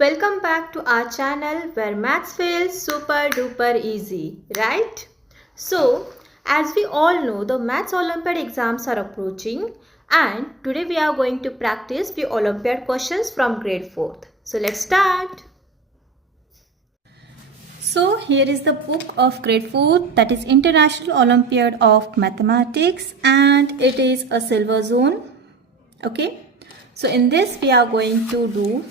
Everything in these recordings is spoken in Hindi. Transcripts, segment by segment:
Welcome back to our channel where maths feels super duper easy, right? So, as we all know, the Maths Olympiad exams are approaching and today we are going to practice the Olympiad questions from grade 4th. So, let's start. So here is the book of grade 4th, that is International Olympiad of Mathematics, and it is a silver zone. Okay, so in this we are going to do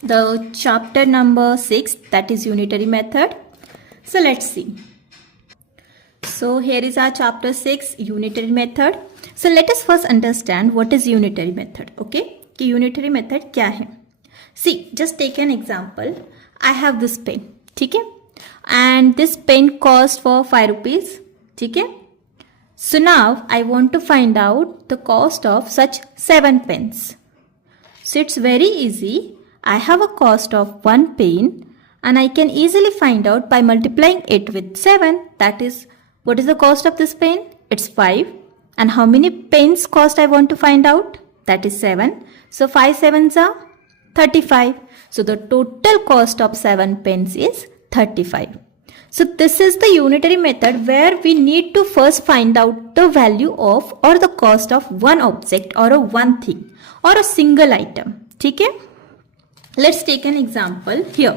the chapter number 6, that is unitary method. So let's see. So here is our chapter 6, unitary method. So let us first understand what is unitary method. Okay, कि unitary method क्या है. See, just take an example. I have this pen. ठीक है, and this pen cost for 5 rupees. ठीक है. So now I want to find out the cost of such 7 pens. So it's very easy. I have a cost of 1 pen and I can easily find out by multiplying it with 7. That is, what is the cost of this pen? It's 5. And how many pens cost I want to find out? That is 7. So 5 sevens are 35. So the total cost of 7 pens is 35. So this is the unitary method where we need to first find out the value of or the cost of one object or a one thing or a single item. ठीक है? Let's take an example here.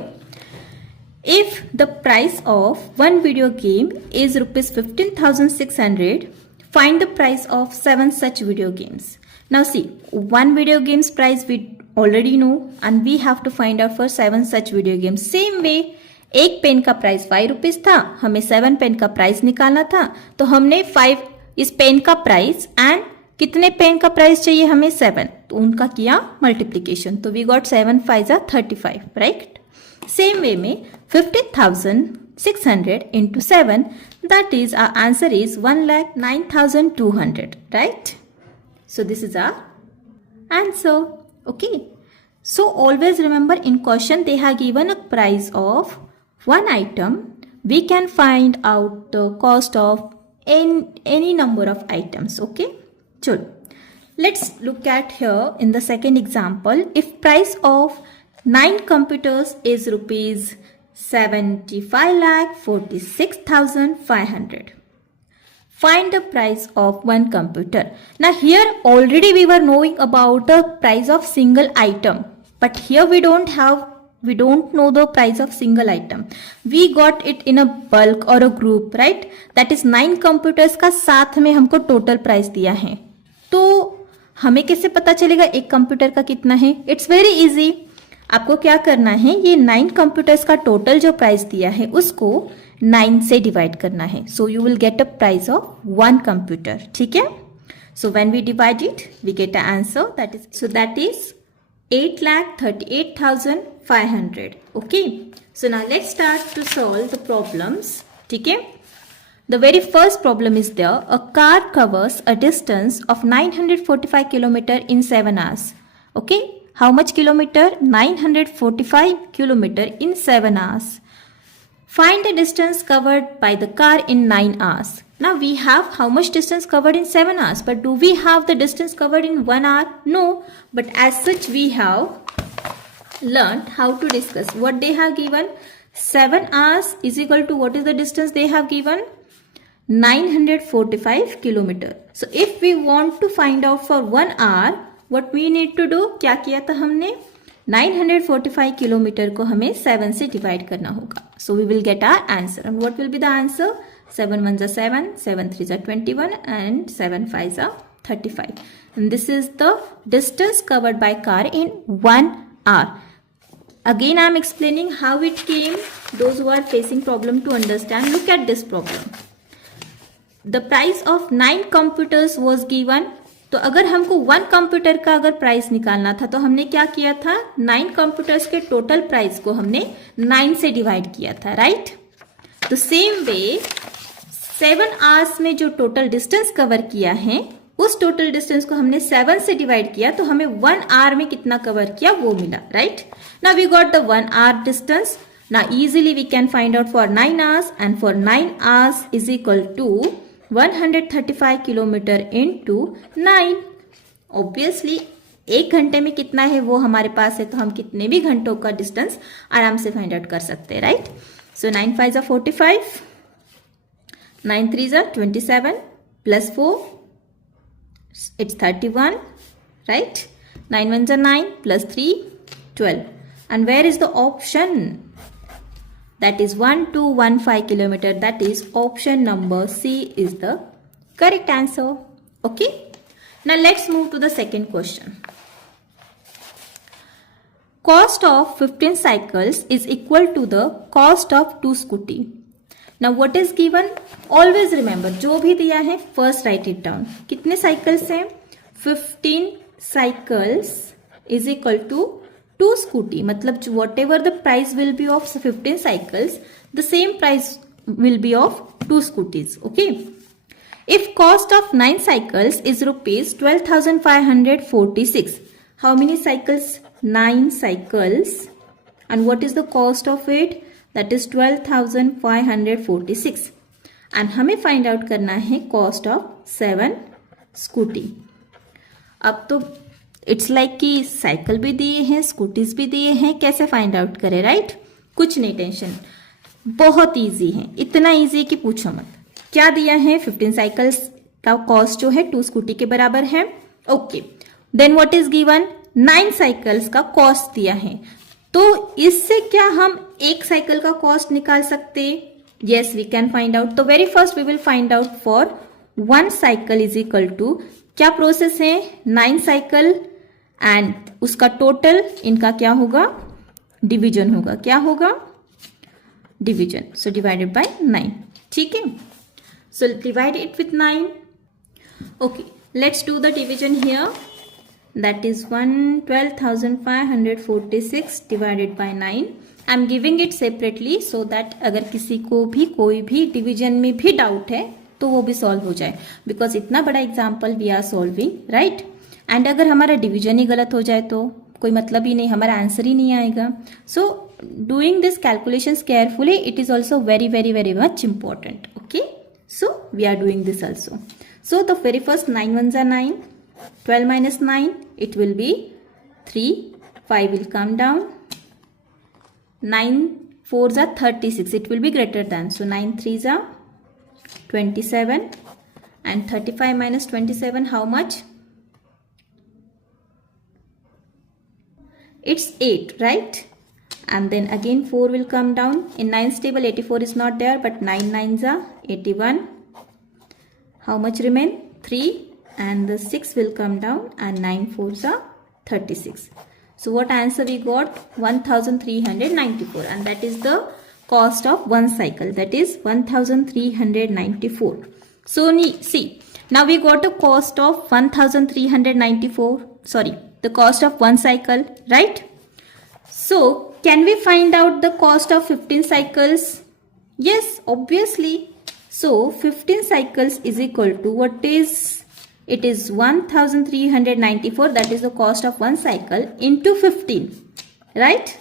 If the price of one video game is rupees 15,600, find the price of 7 such video games. Now see, one video game's price we already know and we have to find out for 7 such video games. Same way, एक पेन का प्राइस 5 रुपीज था, हमें 7 पेन का प्राइस निकालना था, तो हमने 5 इस पेन का प्राइस एंड कितने पेन का प्राइस चाहिए हमें 7, तो उनका किया मल्टीप्लीकेशन, तो we got 7 5 35, right. Same way में 50,600 into 7, that is our answer is 1,09,200, right? So this is our answer. Okay. So always remember, in question they have given a price of one item. We can find out the cost of any number of items. Okay. Chalo. Let's look at here in the second example. If price of 9 computers is rupees 75,46,500. Find the price of one computer. Now here already we were knowing about the price of single item, but here we don't know the price of single item. We got it in a bulk or a group, right? That is 9 computers का साथ में हमको total price दिया है. तो हमें कैसे पता चलेगा एक कंप्यूटर का कितना है? It's very easy. आपको क्या करना है, ये 9 कंप्यूटर्स का टोटल जो प्राइस दिया है उसको 9 से डिवाइड करना है. So you will get a price of 1 computer. ठीक है. So when we divide it we get a answer, that is 8,38,500. Okay. So now let's start to solve the problems. ठीक है. The very first problem is there. A car covers a distance of 945 km in 7 hours. Okay. How much kilometer? 945 kilometer in 7 hours. Find the distance covered by the car in 9 hours. Now we have how much distance covered in 7 hours. But do we have the distance covered in 1 hour? No. But as such we have learned how to discuss. What they have given? 7 hours is equal to what is the distance they have given? 945 kilometer. So if we want to find out for 1 hour, what we need to do? क्या किया था हमने? 945 किलोमीटर को हमें 7 से डिवाइड करना होगा. So we will get our answer. And what will be the answer? 7 1s are 7, 7 3s are 21, and 7 5s are 35. And this is the distance covered by car in 1 hour. Again, I am explaining how it came. Those who are facing problem to understand, look at this problem. The price of 9 computers was given. तो अगर हमको 1 कंप्यूटर का अगर प्राइस निकालना था तो हमने क्या किया था? 9 कंप्यूटर्स के टोटल प्राइस को हमने 9 से डिवाइड किया था, राइट? तो सेम वे 7 आवर्स में जो टोटल डिस्टेंस कवर किया है उस टोटल डिस्टेंस को हमने 7 से डिवाइड किया तो हमें 1 आवर में कितना कवर किया वो मिला, right? Now we got the 1 hour distance. Now easily we can find out for 9 hours, and for 9 hours is equal to 135 kilometer into 9. Obviously 1 घंटे में कितना है वो हमारे पास है, तो हम कितने भी घंटों का डिस्टेंस आराम से फाइंड आउट कर सकते हैं, राइट। सो 9 5 जा 45, 9 3 जा 27 प्लस 4 it's 31, right? 9 1 जा 9 plus 3 12. And where is the option? That is 1215 kilometer. That is option number C is the correct answer. Okay. Now let's move to the second question. Cost of 15 cycles is equal to the cost of 2 scooty. Now what is given? Always remember, जो भी दिया है first write it down. कितने cycles हैं? 15 cycles is equal to 2 scooty. मतलब whatever the price will be of 15 cycles, the same price will be of 2 scooties. Okay. If cost of 9 cycles is rupees 12,546. How many cycles? 9 cycles. And what is the cost of it? That is 12,546. And हमें find out करना है cost of 7 scooty. अब तो इट्स लाइक कि साइकिल भी दिए हैं, स्कूटीज भी दिए हैं, कैसे फाइंड आउट करें, राइट। कुछ नहीं टेंशन, बहुत इजी है, इतना इजी कि पूछो मत। क्या दिया है? 15 साइकिल्स का कॉस्ट जो है 2 स्कूटी के बराबर है। Okay, then what is given? 9 cycles का कॉस्ट दिया है, तो इससे क्या हम एक साइकिल का कॉस्ट निकाल सकते? Yes, we can find out. तो very first we will find out for 1 cycle is equal to, क्या प्रोसेस है? 9 साइकिल एंड उसका टोटल, इनका क्या होगा? डिवीजन होगा। क्या होगा? डिवीजन। So divided by 9। ठीक है, so divide it with 9। Okay, let's do the division here. That is 12,546 divided by 9। I am giving it separately so that अगर किसी को भी कोई भी डिवीजन में भी डाउट है तो वो भी सॉल्व हो जाए, बिकॉज इतना बड़ा example we are solving, right. And अगर हमारा डिवीजन ही गलत हो जाए तो कोई मतलब ही नहीं, हमारा आंसर ही नहीं आएगा। So doing this calculations carefully, it is also very very very much important. Okay, so we are doing this also. So the very first 9 1 जा 9, 12 minus 9, it will be 3, 5 will come down, 9 4 जा 36, it will be greater than, so 9 3 जा 27 and 35 minus 27, how much? It's 8, right? And then again 4 will come down. In 9's table 84 is not there, but 9 9s are 81. How much remain? 3, and the 6 will come down, and 9 4s are 36. So what answer we got? 1,394, and that is the cost of 1 cycle. That is 1,394. So see, now we got a cost of 1,394. Sorry, the cost of 1 cycle, right? So can we find out the cost of 15 cycles? Yes, obviously. So 15 cycles is equal to what is? It is 1,394. That is the cost of 1 cycle into 15, right?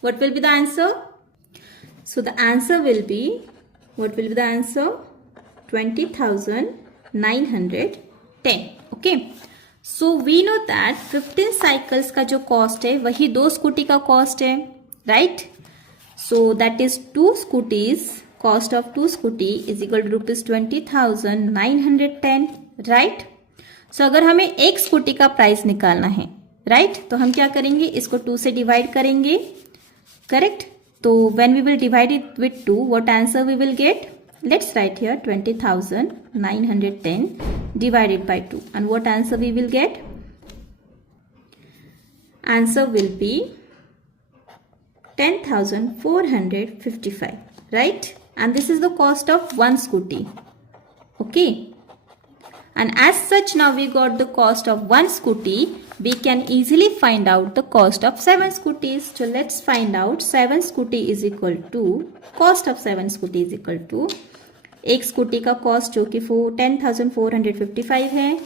What will be the answer? So the answer will be, what will be the answer? 20,910. Okay. So we know that 15 cycles का जो cost है वही 2 स्कूटी का cost है, right? So that is 2 scooties, cost of 2 scooty is equal to rupees 20,910, right? So अगर हमें एक स्कूटी का प्राइस निकालना है, right? तो हम क्या करेंगे? इसको 2 से डिवाइड करेंगे, करेक्ट? तो when we will divide it with 2, what answer we will get? Let's write here 20,910 divided by 2, and what answer we will get? Answer will be 10,455, right? And this is the cost of 1 scooty. Okay, and as such now we got the cost of 1 scooty. We can easily find out the cost of 7 scooties. So let's find out 7 scooty is equal to, cost of 7 scooty is equal to, एक स्कूटी का कॉस्ट जो कि 10,455 है,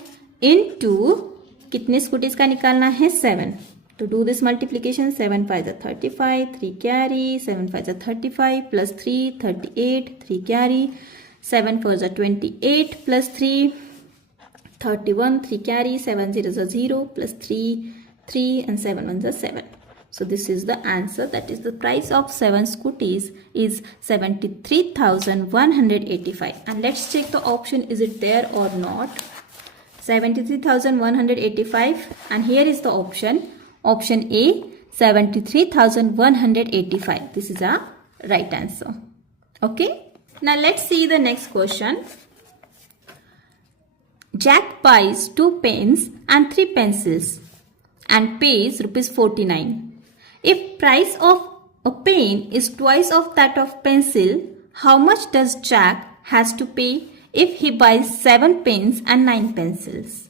इनटू कितने स्कूटीज का निकालना है? 7. तो डू दिस मल्टीप्लीकेशन, 7 5 जा 35, 3 कैरी, 7 5 जा 35 प्लस 3 38, 3 कैरी, 7 4 जा 28 प्लस 3 31, 3 कैरी, 7 0 जा 0 plus 3 3 and 7 ones are 7. So this is the answer. That is the price of 7 scooties is 73,185. And let's check the option, is it there or not. 73,185, and here is the option. Option A, 73,185. This is our right answer. Okay. Now let's see the next question. Jack buys 2 pens and 3 pencils and pays ₹49. If price of a pen is twice of that of pencil, how much does Jack has to pay if he buys 7 pens and 9 pencils?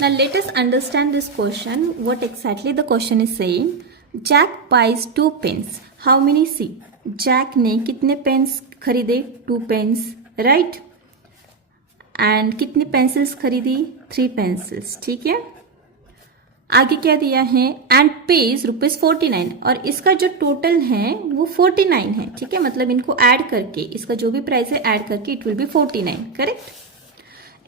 Now let us understand this question, what exactly the question is saying. Jack buys 2 pens. How many? See, Jack ने कितने पेन्स खरीदे? 2 पेन्स, राइट. एंड कितनी पेंसिल्स खरीदी? 3 पेंसिल्स, ठीक है. आगे क्या दिया है? एंड पेज ₹49, और इसका जो टोटल है वो 49 है, ठीक है. मतलब इनको ऐड करके, इसका जो भी प्राइस है ऐड करके it will be 49, correct.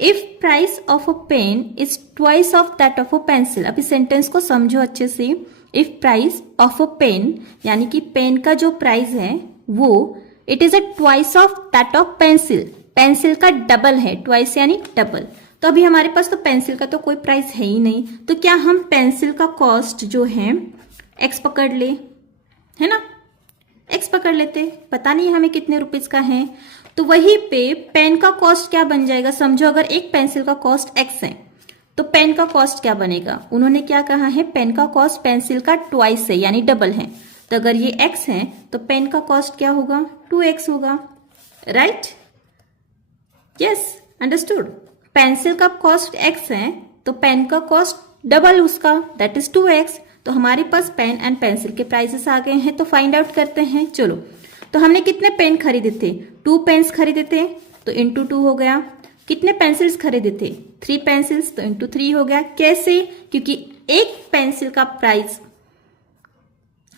If price of a pen is twice of that of a pencil. अब इस सेंटेंस को समझो अच्छे से. If price of a pen, यानी कि पेन का जो प्राइस है वो it is a twice of that of pencil. Pencil का डबल है, ट्वाइस यानी डबल. तो अभी हमारे पास तो पेंसिल का तो कोई प्राइस है ही नहीं, तो क्या हम पेंसिल का कॉस्ट जो है एक्स पकड़ ले, है ना. एक्स पकड़ लेते, पता नहीं हमें कितने रुपीज का है. तो वहीं पे पेन का कॉस्ट क्या बन जाएगा. समझो अगर एक पेंसिल का कॉस्ट एक्स है तो पेन का कॉस्ट क्या बनेगा. उन्होंने क्या कहा है, पेन का कॉस्ट पेंसिल का ट्वाइस है यानी डबल है. तो अगर ये एक्स है तो पेन का कॉस्ट क्या होगा, 2x होगा, राइट. Yes, understood. पेंसिल का कॉस्ट x है तो पेन का कॉस्ट डबल उसका, दैट इज 2x. तो हमारे पास पेन एंड पेंसिल के प्राइसेस आ गए हैं. तो फाइंड आउट करते हैं. चलो, तो हमने कितने पेन खरीदे थे? 2 पेन्स खरीदे थे, तो इंटू 2 हो गया. कितने पेंसिल्स खरीदे थे? 3 पेंसिल्स, तो इंटू 3 हो गया. कैसे? क्योंकि एक पेंसिल का प्राइस,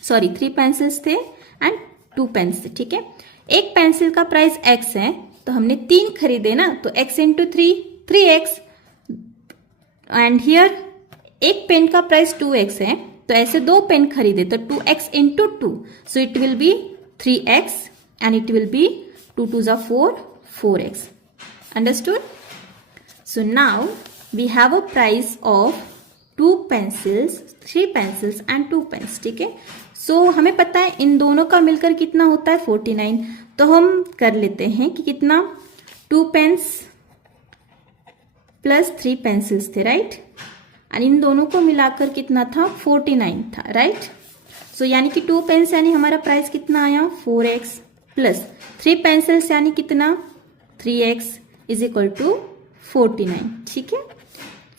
3 पेंसिल्स थे एंड 2 पेन्स थे, ठीक है. एक पेंसिल का प्राइस x है तो हमने 3 खरीदे ना, तो x into 3x. And here एक पेन का प्राइस 2x है तो ऐसे 2 पेन खरीदे तो 2x into 2. So it will B 3x and it will B 2 2s are 4x. Understood? So now we have a price of 2 pencils, 3 pencils and 2 pens, ठीक है. So हमें पता है इन दोनों का मिलकर कितना होता है 49. तो हम कर लेते हैं कि कितना, 2 पेन्स प्लस 3 पेंसिल्स थे, राइट. और इन दोनों को मिलाकर कितना था, 49 था, राइट. सो यानी कि 2 पेन्स यानी हमारा प्राइस कितना आया, 4x प्लस 3 पेंसिल्स यानी कितना, 3x इज इक्वल टू 49, ठीक है.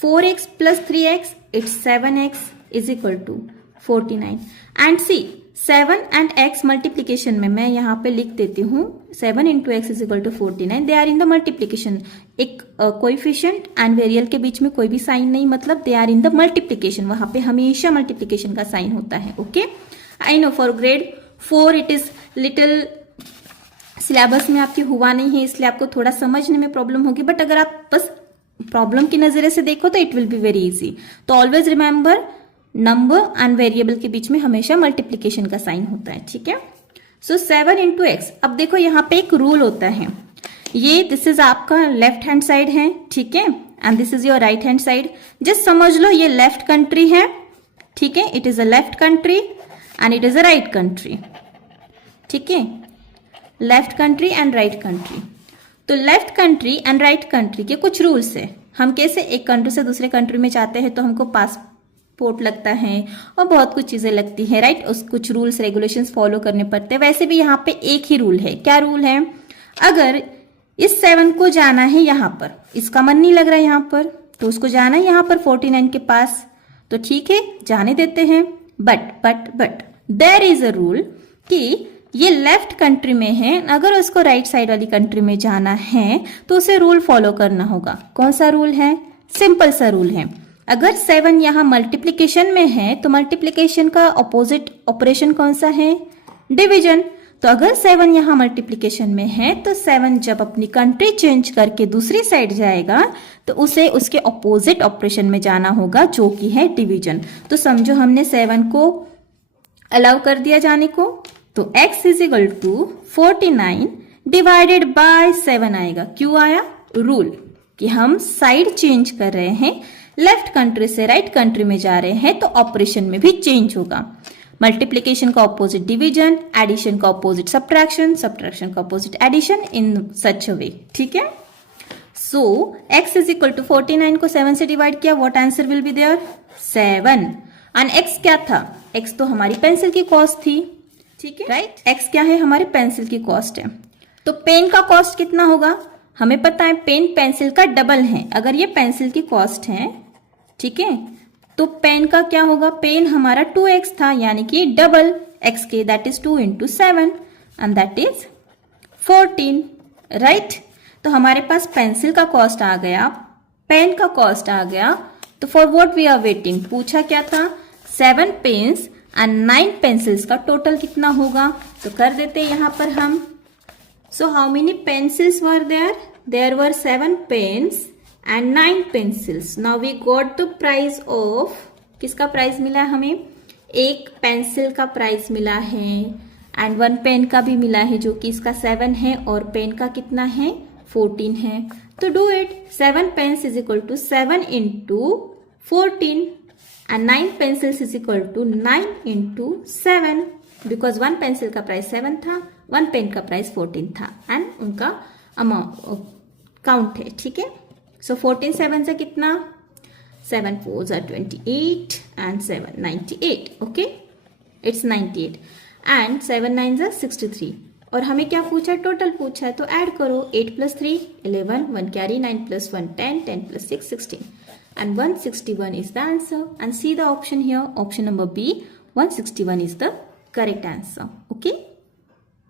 4x plus 3x it's 7x is equal to 49. And see 7 and x multiplication में मैं यहाँ पे लिख देती हूँ 7 into x is equal to 49. They are in the multiplication. एक कोएफिशिएंट एंड वेरियल के बीच में कोई भी साइन नहीं, मतलब they are in the multiplication. वहां पे हमेशा मल्टीप्लीकेशन का साइन होता है. Okay, I know for grade 4 it is little, syllabus में आपके हुआ नहीं है इसलिए आपको थोड़ा समझने में प्रॉब्लम होगी. बट अगर आप बस प्रॉब्लम की नजरिए से देखो तो it will be very easy. तो always remember, number and variable के बीच में हमेशा मल्टीप्लीकेशन का साइन होता है, ठीक है. So 7 into x. अब देखो यहाँ पे एक रूल होता है, ये दिस इज आपका लेफ्ट हैंड साइड है, ठीक है, and this is your right hand side. Just समझ लो ये लेफ्ट कंट्री है, ठीक है. It is a left country and it is a right country, ठीक है. Left country and right country. तो left country and right country के कुछ रूल्स है. हम कैसे एक कंट्री से दूसरे कंट्री में जाते हैं तो हमको पासपोर्ट लगता है और बहुत कुछ चीजें लगती है, राइट. उस कुछ रूल्स रेगुलेशंस फॉलो करने पड़ते हैं. वैसे भी यहाँ पे एक ही रूल है. क्या रूल है? अगर इस 7 को जाना है यहाँ पर, इसका मन नहीं लग रहा है यहाँ पर, तो उसको जाना है यहाँ पर 49 के पास, तो ठीक है जाने देते हैं. But there is a rule कि ये लेफ्ट कंट्री में है, अगर उसको राइट साइड वाली कंट्री में जाना है तो उसे रूल फॉलो करना होगा. कौन सा रूल है? सिंपल सा रूल है. अगर 7 यहाँ मल्टीप्लीकेशन में है तो मल्टीप्लीकेशन का ऑपोजिट ऑपरेशन कौन सा है? डिवीजन. तो अगर 7 यहाँ मल्टीप्लीकेशन में है तो 7 जब अपनी कंट्री चेंज करके दूसरी साइड जाएगा तो उसे उसके ऑपोजिट ऑपरेशन में जाना होगा, जो कि है डिवीजन। तो समझो हमने 7 को अलाउ कर दिया जाने को, तो x is equal to 49 divided by 7 आएगा। क्यों आया? रूल कि हम साइड चेंज कर रहे हैं, लेफ्ट कंट्री से राइट कंट्री में जा रहे हैं, तो ऑपरेशन में भी चेंज होगा। मल्टीप्लीकेशन का ऑपोजिट डिवीजन, एडिशन का ऑपोजिट सब्ट्रैक्शन, सब्ट्रैक्शन का opposite addition, in such a way. ठीक है। So x is equal to 49 को 7 से डिवाइड किया, what answer will be there? 7। And x क्या था? x तो हमारी पेंसिल की कॉस्ट थी। ठीक है, राइट। x क्या है? हमारे पेंसिल की कॉस्ट है। तो पेन का कॉस्ट कितना होगा? हमें पता है पेन पेंसिल का डबल है। अगर ये पेंसिल की कॉस्ट है, ठीक है, तो पेन का क्या होगा? पेन हमारा 2x था, यानी कि डबल x के, that is 2 into 7 and that is 14, right. तो हमारे पास पेंसिल का कॉस्ट आ गया, पेन का कॉस्ट आ गया। तो for what we are waiting? पूछा क्या था? 7 पेन्स एंड 9 पेंसिल्स का टोटल कितना होगा? तो कर देते हैं यहां पर हम। So how many pencils were there? There were 7 pens and 9 pencils. Now we got the price of, किसका प्राइस मिला है हमें? एक पेंसिल का प्राइस मिला है एंड 1 पेन का भी मिला है, जो कि इसका 7 है और पेन का कितना है? 14 है। तो do it. 7 pens is equal to 7 into 14 and 9 pencils is equal to 9 into 7, because 1 pencil का प्राइस 7 था, 1 पेन का प्राइस 14 था एंड उनका अमाउंट काउंट है। ठीक है। सो 14 7 से कितना? 7 4s are 28 and 7 98. Okay, it's 98 and 7 9s are 63। और हमें क्या पूछा है? टोटल पूछा है, तो ऐड करो। 8 plus 3 11, 1 carry, 9 plus 1 10, 10 plus 6 16 and 161 is the answer. And see the option here, option number B, 161 is the correct answer. Okay.